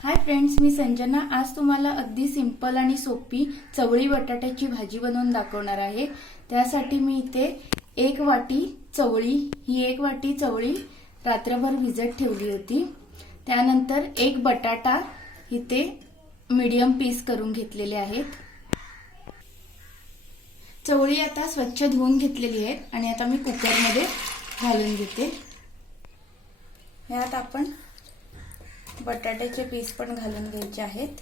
Hi friends, मी संजना। आज तुम्हाला अगदी सिंपल आणि सोपी चवळी बटाट्याची भाजी बनवून दाखवणार आहे। त्यासाठी मी इथे एक वाटी चवळी रात्रभर भिजत ठेवली होती। त्यानंतर एक बटाटा इथे मीडियम पीस करून घेतलेले आहेत। चवळी आता स्वच्छ धुवून घेतलेली आहे आणि आता मी कुकरमध्ये घालून घेते। यात आपण बटाट्याचे पीस पण घालून घ्यायचे आहेत।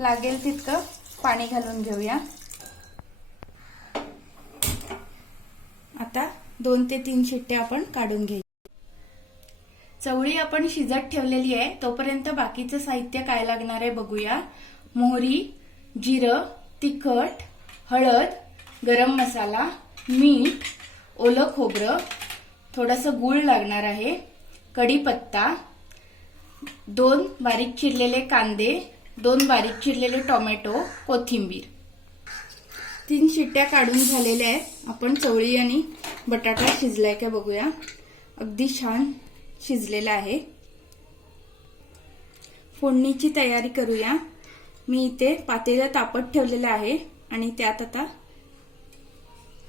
लागेल तितकं पाणी घालून घेऊया। आता 2 ते 3 शिट्ट्या आपण काढून घ्यायची। चवळी आपण शिजत ठेवलेली आहे, तोपर्यंत बाकीचं साहित्य काय लागणार आहे बघूया। मोहरी, जिरं, तिखट, हळद, गरम मसाला, मीठ, ओलं खोबरं, थोडंसं गूळ लागणार आहे, कढीपत्ता, 2 बारीक चिरलेले कांदे, 2 बारीक चिरलेले टोमॅटो, कोथिंबीर। 3 शिट्ट्या काढून झालेल्या आहेत। आपण चवळी आणि बटाटा शिजलाय का बघूया। अगदी छान शिजलेला आहे। फोडणीची तयारी करूया। मी इथे पातेलं तापत ठेवलेलं आहे आणि त्यात आता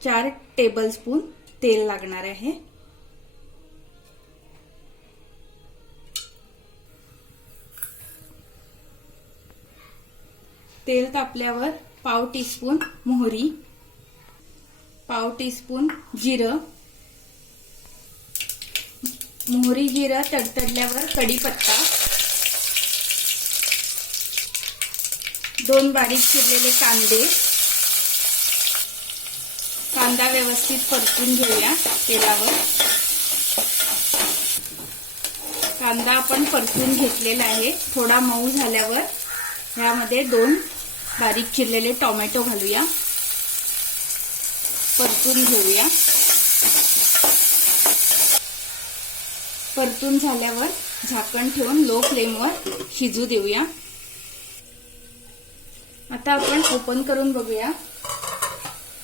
4 टेबलस्पून तेल लागणार आहे। तेल तापल्यावर पाव टीस्पून मोहरी, पाव टीस्पून जिरं, मोहरी जिरं तडतडल्यावर कढीपत्ता, 2 बारीक चिरलेले कांदे, कांदा व्यवस्थित परतून घेऊया तेलावर। कांदा आपण परतून घेतलेला आहे। थोडा मऊ झाल्यावर ह्यामध्ये 2 बारीक चिरलेले टोमॅटो घालूया, परतून घेऊया। परतून झाल्यावर झाकण ठेवून लो फ्लेमवर शिजू देऊया। आता आपण ओपन करून बघूया।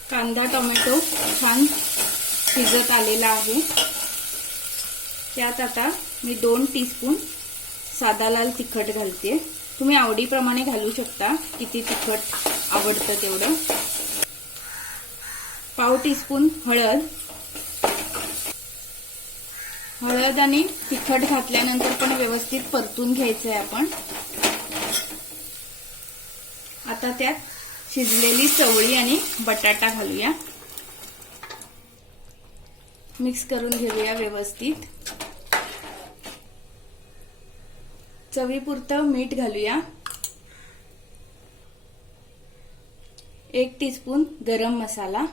कांदा टोमॅटो छान शिजत आलेला आहे। त्यात आता मी 2 टीस्पून साधा लाल तिखट घालते। तुम्ही आवडीप्रमाणे घालू शकता, किती तिखट आवडतं तेवढं। पाव टीस्पून हळद आणि तिखट घातल्यानंतर पण व्यवस्थित परतून घ्यायचंय आपण। आता त्यात शिजलेली चवळी आणि बटाटा घालूया, मिक्स करून घेऊया व्यवस्थित। चवीपुरतं मीठ घालूया, 1 टीस्पून गरम मसाला।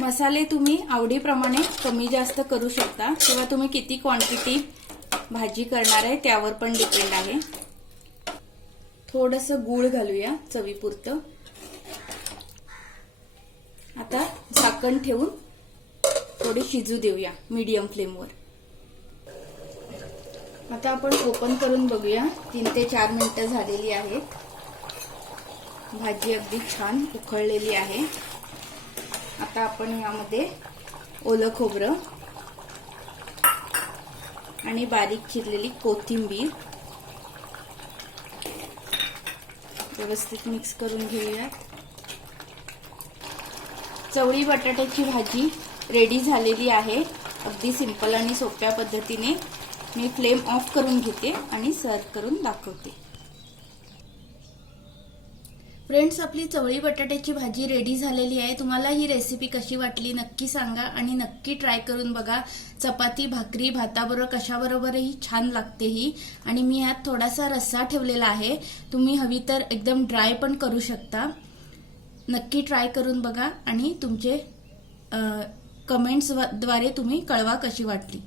मसाले तुम्ही आवडीप्रमाणे कमी जास्त करू शकता, किंवा तुम्ही किती क्वांटिटी भाजी करणार आहे त्यावर पण डिपेंड आहे। थोडंसं गूळ घालूया चवीपुरतं। आता झाकण ठेवून थोडी शिजू देऊया मीडियम फ्लेमवर। आता आपण ओपन करून बघूया। 3 ते 4 मिनिटं झालेली आहेत। भाजी अगदी छान उकळलेली आहे। आता आपण यामध्ये ओलं खोबरं आणि बारीक चिरलेली कोथिंबीर व्यवस्थित मिक्स करून घेऊया। चवळी बटाट्याची भाजी रेडी झालेली आहे। अगदी सिंपल आणि सोप्या पद्धतीने। मी फ्लेम ऑफ करून घेते आणि सर्व करून दाखवते। फ्रेंड्स, आपली चवळी बटाट्याची भाजी रेडी झालेली आहे। तुम्हाला ही रेसिपी कशी वाटली नक्की सांगा आणि नक्की ट्राय करून बघा। चपाती, भाकरी, भाताबरोबर कशाबरोबरही छान लागते ही। आणि मी यात थोडासा रस्सा ठेवलेला आहे, तुम्ही हवी तर एकदम ड्राय पण करू शकता। नक्की ट्राय करून बघा आणि तुमचे कमेंट्स द्वारे तुम्ही कळवा कशी वाटली।